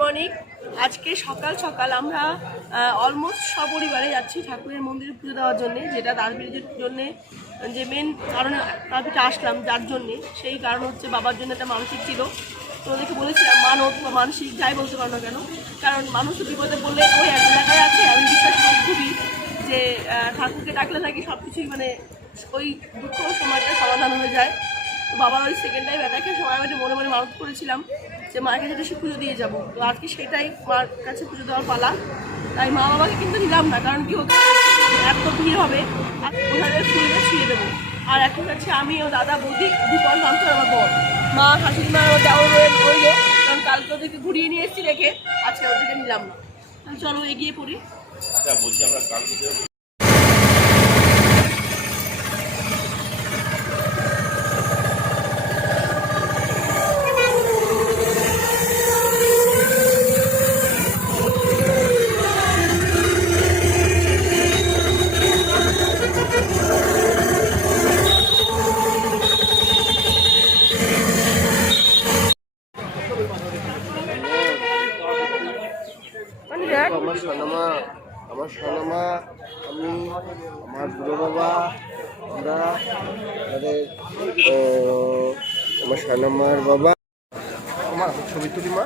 Morning. আজকে সকাল সকাল আমরা অলমোস্ট সপরিবারে যাচ্ছি ঠাকুরের মন্দিরে পুজো দেওয়ার জন্যে, যেটা তারাপীঠের জন্যে যে মেন কারণে তারাপীঠে আসলাম, যার জন্যে সেই কারণ হচ্ছে বাবার জন্য একটা মানসিক ছিল। তো ওদেরকে বলেছিলাম মানত বা মানসিক যাই বলতে পারো না কেন, কারণ মানুষ বিপদে বললে ওই এক জায়গায় আছে। আমি বিশ্বাস করি খুবই যে ঠাকুরকে ডাকলে থাকি সব কিছুই মানে ওই দুঃখ সময়টা সমাধান হয়ে যায়। তো বাবার ওই সেকেন্ড টাইম অ্যাটাকে সময় আমি মনে মনে মানত করেছিলাম যে মায়ের কাছে এসে পুজো দিয়ে যাবো। তো আজকে সেটাই মার কাছে পুজো দেওয়ার পালা। তাই মা বাবাকে কিন্তু নিলাম না, কারণ কি ওকে এত ভিড় হবে আর ওখানে ফুলটা ছুঁয়ে দেবো। আর এখন হচ্ছে আমি ও দাদা বৌদি দীপল নামতে আমার বর, মা শাশুড়ি মা আমার যাওয়ার রইল, কারণ কালকে ওদেরকে ঘুরিয়ে নিয়ে এসেছি রেখে আজকে ওদেরকে নিলাম না। চলো এগিয়ে পড়ি। আচ্ছা বলছি আমরা কালকে আমার সোনামা, আমি, আমার বুড়ো বাবা, আমরা আমার সোনামার বাবা, আমার ছবি তুলি মা।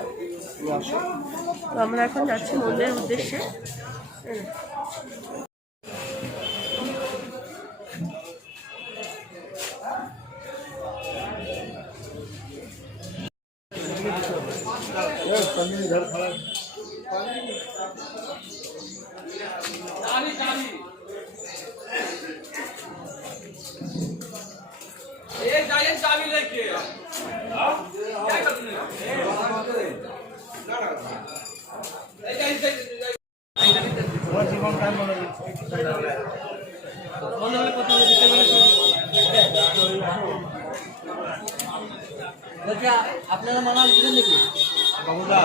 আমরা এখন যাচ্ছি মন্দিরের উদ্দেশ্যে। আপনারা মানা দিলেন নাকি বাবুদা?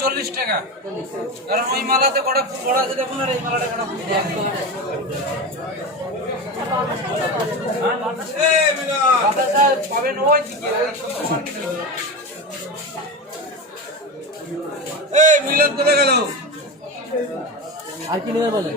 40 টাকা, কারণ ওই মালাতে কটা ফুল ভরা আছে দেখুন, আর এই মালাটা কটা ফুল পাবেন ওই দিকে। মিলন কোথায় গেল? আর কি নেবে বলেন?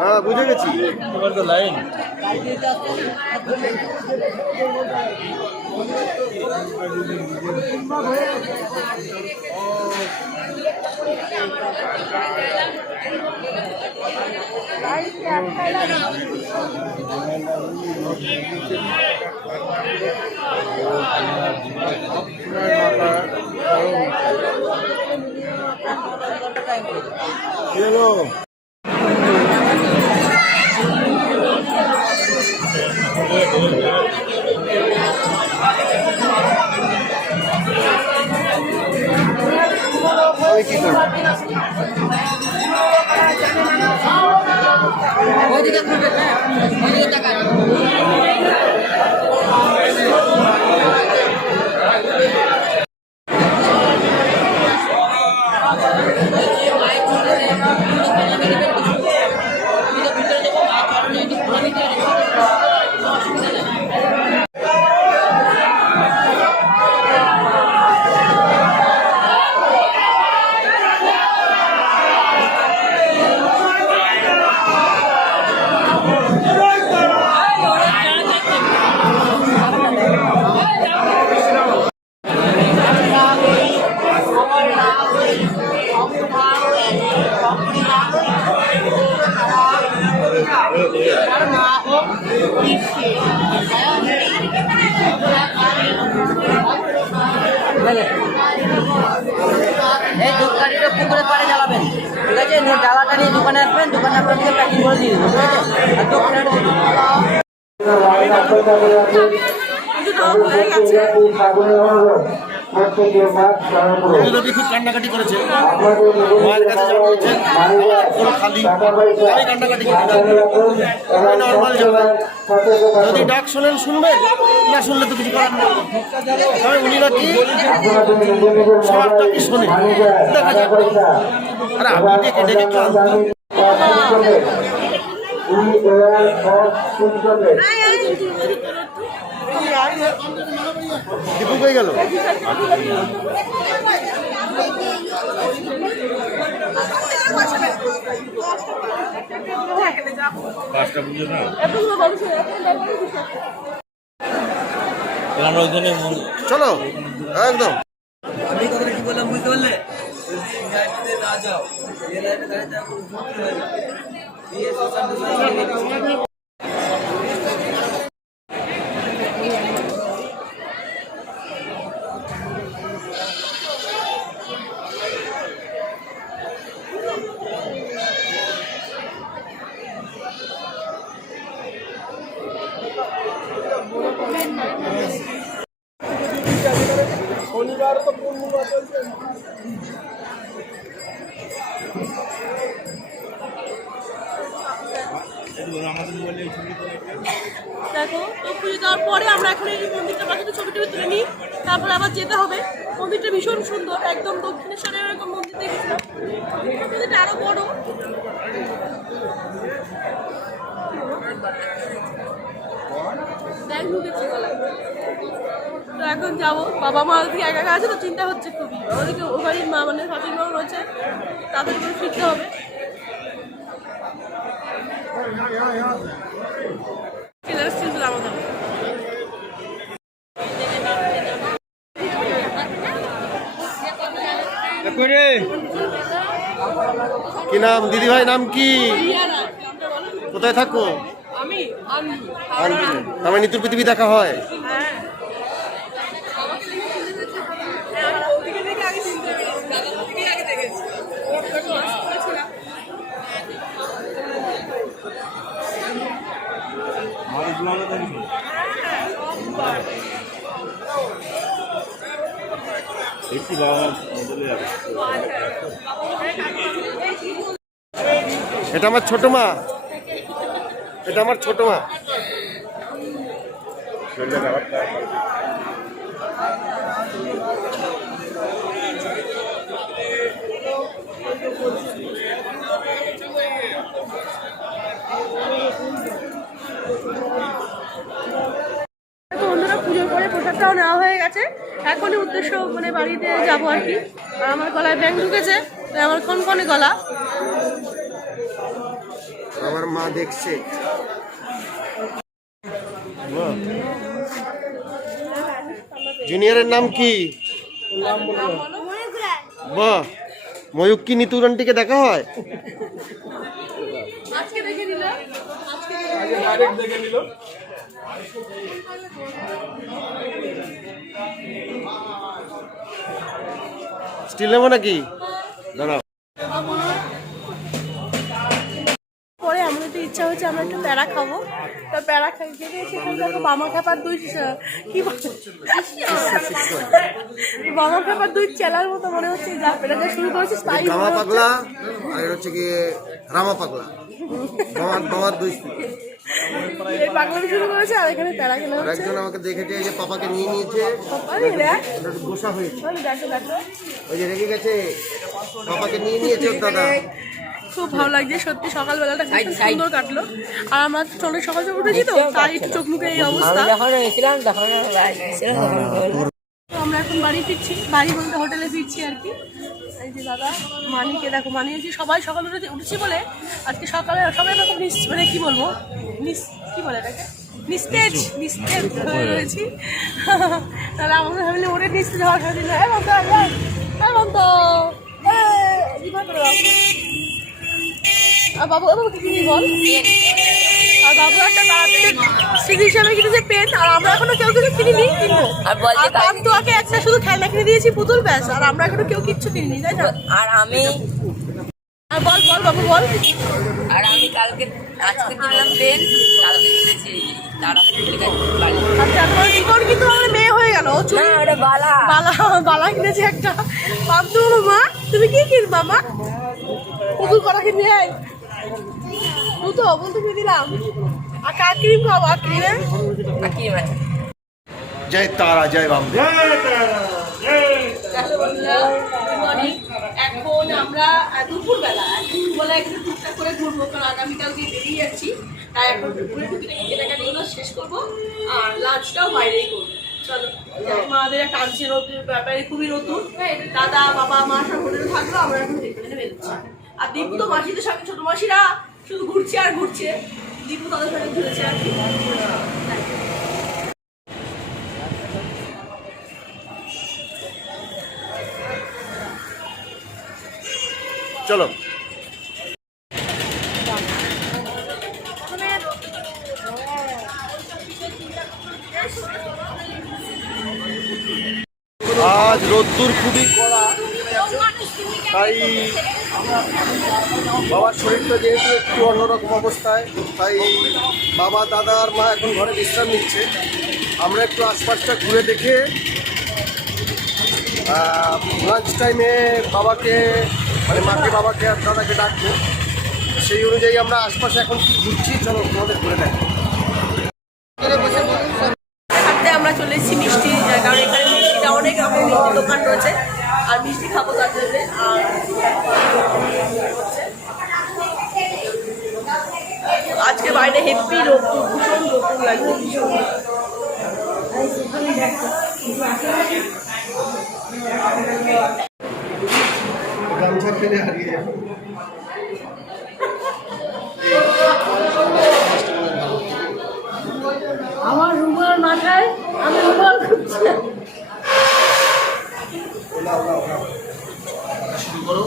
হ্যাঁ বুঝে গেছি, তোমার তো লাইন। ওইদিকে ঘুরবে, ওইদিকে তাকায়। এই ধূপকাঠিটা পুকুরে পাড়ে জ্বালাবেন, ঠিক আছে? নিয়ে জ্বালাটা নিয়ে দোকানে আসবেন, দোকানে আপনাদেরকে প্যাকিং করে দিয়ে দেবো, ঠিক আছে? আর দোকানে খুব কান্নাকাটি করেছে, মায়ের কাছে যাওয়া হয়েছে, খালি আমি কান্নাকাটি করি নর্মাল যাবে। যদি ডাক শোনেন শুনবেন, না শুনলে তো কিছু করার নেই। তবে উনি নাকি সবটা কি শোনে, দেখা যাক। আরে আমি ডেকে ডেকে ক্লান্ত। দীপু হয়ে গেল। কাজটা বুঝে না চলো একদম। আমি কথাটা কি বললাম বুঝতে পারলে? না যাও, দেখো তো পুজো দেওয়ার পরে আমরা এখন এই মন্দিরটার পাশে ছবি টবি তুলে নিই, তারপরে আবার যেতে হবে। মন্দিরটা ভীষণ সুন্দর, একদম দক্ষিণেশ্বরের এরকম মন্দির দেখেছিলাম, মন্দিরটা আরো বড়। ব্যাগ ঢুকেছে গলায়। তো এখন যাবো, বাবা মা ওদিকে একা একা আছে তো চিন্তা হচ্ছে খুবই। ওদিকে ও বাড়ির মা মানে শাশুড়ি মা রয়েছে, তাদের উপরে ফিরতে হবে। কি নাম দিদি ভাই, নাম কি? কোথায় থাকো? আমি আমার নিতুর পৃথিবী দেখা হয়। দেখছি বাবা মা চলে যাবে। এটা আমার ছোট মা, এটা আমার ছোট মা। শরীরটা খারাপ তাই। বন্ধুরা পুজোর পরে প্রসাদটাও নেওয়া হয়ে গেছে, এখনই উদ্দেশ্য মানে বাড়িতে যাবো আর কি। আর আমার গলায় ব্যাং ঢুকেছে, তাই আমার কনকনে গলা। আমার মা দেখছে। জুনিয়রের নাম কি? বাহ, ময়ূক কি নিতুর আন্টিকে দেখা হয়? আজকে দেখে নিল, স্টিল নেবো নাকি? দাঁড়াও। পরে আমার একটু ইচ্ছা হচ্ছে আমরা একটু প্যারা খাবো, তো প্যারা খাই যেতে সেখানে দেখো বামা খাপার দুই কি বামা খাপার দুই চেলার মতো মনে হচ্ছে। যা প্যারাটা শুরু করেছিস তাই গামা পাগলা আর হচ্ছে কি রামা পাগলা, বাবার দুই। এই পাগলামি শুরু করেছে আর এখানে প্যারা খেলা হচ্ছে। একজন আমাকে দেখেছে, এই যে পাপাকে নিয়ে নিয়েছে, আরে দেখ গোসা হয়েছে, দেখো দেখো ওই যে রেগে গেছে, পাপাকে নিয়ে নিয়েছে ওর দাদা। খুব ভালো লাগছে সত্যি, সকালবেলাটা খুব সুন্দর কাটলো। আর আমরা অনেক সকাল সকাল উঠেছি তো, তাই একটু চোখ মুখে এই অবস্থা। তো আমরা এখন বাড়ি ফিরছি, বাড়ি বলতে হোটেলে ফিরছি আর কি। এই যে দাদা মানিকে দেখো, মানিয়েছি সবাই সকাল উঠেছি বলে আজকে সকালে সবাই রকম মানে কি বলবো কি বলে এটাকে নিস্তেজ হয়ে রয়েছি। তাহলে আমাদের ফ্যামিলি ওরে নিস্তেজ হওয়ার খাওয়া দিল। হ্যাঁ বন্ধ, হ্যাঁ বন্ধ। আর বাবু কি কিনি বল? আর বাবু একটা তাড়াতাড়ি স্মৃতি হিসাবে কিনেছে পেন, আর আমরা এখনো কেউ কিছু কিনিনি, কিনবো। আর পান্তুয়াকে একটা শুধু খেলনা কিনে দিয়েছি পুতুল, ব্যাস। আর আমরা এখনো কেউ কিচ্ছু কিনিনি, তাই না? আর আমি আর বল বাবু বল। আর আমি আজকে কিনলাম পেন, কালকে কিনেছি তারা বাড়ি। আচ্ছা তোমার রিকর্ড কিন্তু আমার মেয়ে হয়ে গেল। না ওটা বালা কিনেছে একটা। পান্তু হলো মা, তুমি কি কিনবা মা? পুতুল করা কিনবি? বলতে কিনে দিলাম। আর কার ক্রিম খাবো? আর ক্রিমে জয় তারা, জয় বাম। এখন আমরা দুপুরবেলা একটু টুকটাক করে ঘুরবো, কারণ আগামীকাল দিয়ে বেরিয়ে যাচ্ছি। তাই এখন দুপুরে কেনাকাটিগুলো শেষ করবো, আর লাঞ্চটাও বাইরেই করবো। চলো, আমাদের একটা আনছে ব্যাপারে খুবই নতুন। দাদা বাবা মা সব হোটেলে থাকলো, আমরা এখন যেখানে বেরোচ্ছি। আর দীপু তো মাসিদের সঙ্গে ছোট মাসিরা শুধু ঘুরছে আর ঘুরছে। দীপু তাদের সঙ্গে ঘুরেছে আর কি। চলো। আজ রোদ্দুর খুবই কড়া, তাই বাবার শরীরটা যেহেতু একটু অন্যরকম অবস্থায়, তাই বাবা দাদা আর মা এখন ঘরে বিশ্রাম নিচ্ছে। আমরা একটু আশপাশটা ঘুরে দেখে লাঞ্চ টাইমে মাকে বাবাকে আর দাদাকে ডাকবো। সেই অনুযায়ী আমরা আশপাশে এখন ঘুরছি, চলো তোমাদের ঘুরে দেখো। আমরা চলে এসেছি মিষ্টি, কারণ এখানে মিষ্টিটা অনেক রকম মিষ্টির দোকান রয়েছে, আর মিষ্টি খাবো তার জন্যে। আর আজকে বাইরে হেভি রোদ্দুর, ভীষণ রোদ্দুর লাগছে, ভীষণ। গামছা ফেলে হারিয়ে যাবে। আমার রুমাল মাথায়, আমি রুমাল খুঁজছি। শুরু করো।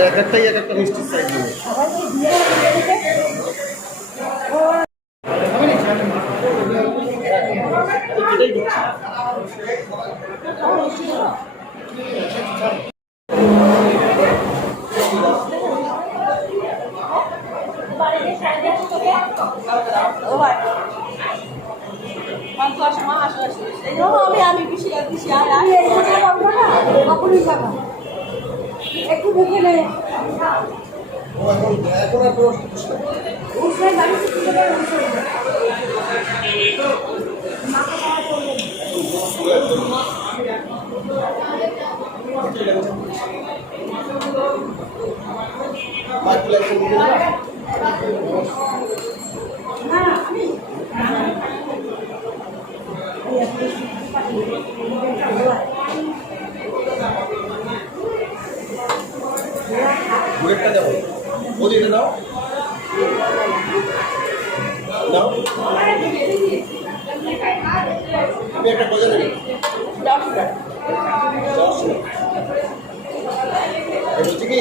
এক একটা মিষ্টির সাইজ দেবে। আমি পিসি একটু দেখে নে এখন আর বুলেটটা দেবো, মোদি এটা দাও দাও। আমি একটা গজা নেব, বলছি কি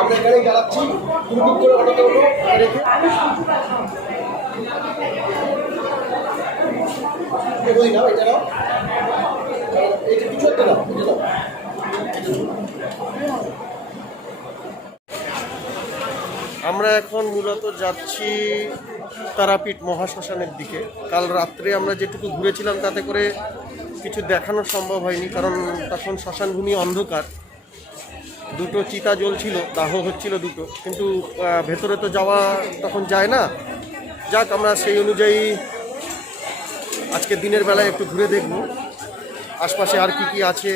আমরা এখানেই জ্বালাচ্ছি, তুমি টুক করে অটোতে ওঠো রেখে বলি নাও, এটা নাও, এটা কিছু একটা নাও, এটা নাও। আমরা এখন মূলত যাচ্ছি তারাপীঠ মহাশ্মশানের দিকে। কাল রাত্রে আমরা যেটুকু ঘুরেছিলাম তাতে করে কিছু দেখানো সম্ভব হয়নি, কারণ তখন শ্মশানভূমি অন্ধকার, দুটো চিতা জ্বলছিল, দাহ হচ্ছিল দুটো, কিন্তু ভেতরে তো যাওয়া তখন যায় না। যাক, আমরা সেই অনুযায়ী আজকে দিনের বেলায় একটু ঘুরে দেখব, আশপাশে আর কি আছে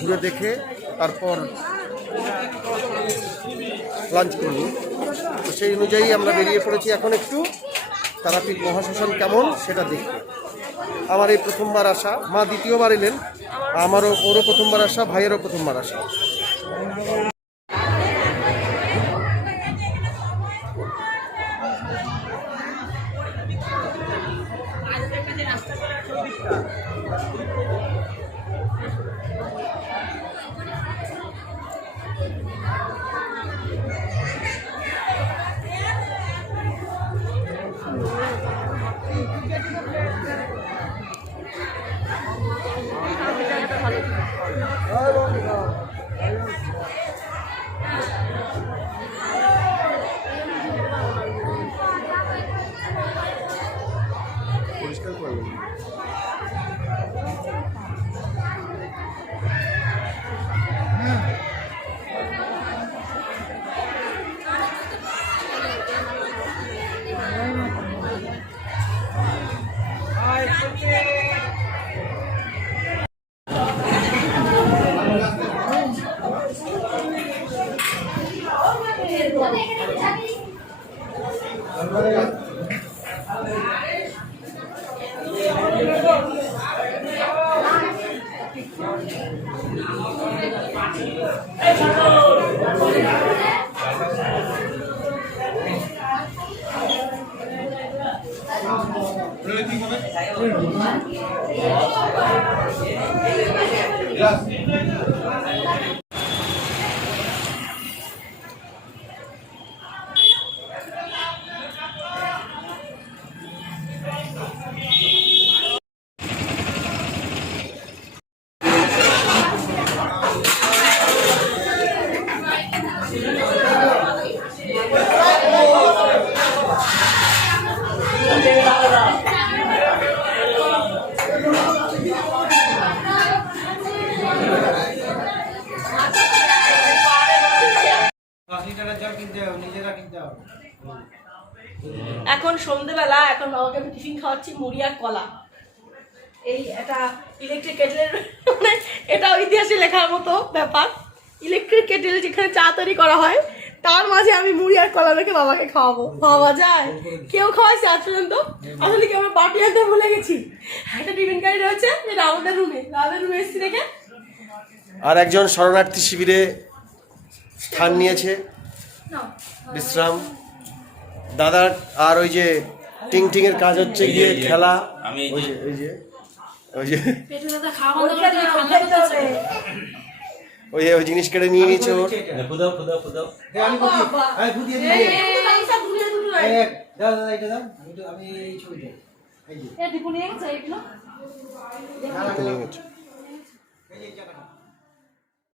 ঘুরে দেখে তারপর লাঞ্চ করব। তো সেই অনুযায়ী আমরা বেরিয়ে পড়েছি এখন একটু তারাপীঠ মহাশ্মশান কেমন সেটা দেখতে। আমার এই প্রথমবার আসা, মা দ্বিতীয়বার এলেন, ওরও প্রথমবার আসা, ভাইয়েরও প্রথমবার আসা। এখন সন্ধ্যেবেলা, এখন বাবাকে আমি টিফিন খাওয়াচ্ছি মুড়ি আর কলা। এই একটা ইলেকট্রিক কেটেলের মানে এটাও ইতিহাসে লেখার মতো ব্যাপার। ইলেকট্রিক কেটেল যেখানে চা তৈরি করা হয় তার মাঝে আমি মুড়ি আর কলা রেখে বাবাকে খাওয়াবো। ভাবা যায় কেউ খাওয়াইছে আজ পর্যন্ত? আসলে কি আমরা পার্টি আনতে ভুলে গেছি। একটা টিফিন গাড়ি রয়েছে যেটা আমাদের রুমে এসেছি রেখে। আর একজন শরণার্থী শিবিরে স্থান নিয়েছে, বিশ্রাম। দাদার আর ওই যে টিং টিং এর কাজ হচ্ছে গিয়ে খেলা। ওই জিনিস কেটে নিয়ে নিয়েছে ওর। এই ছবিটা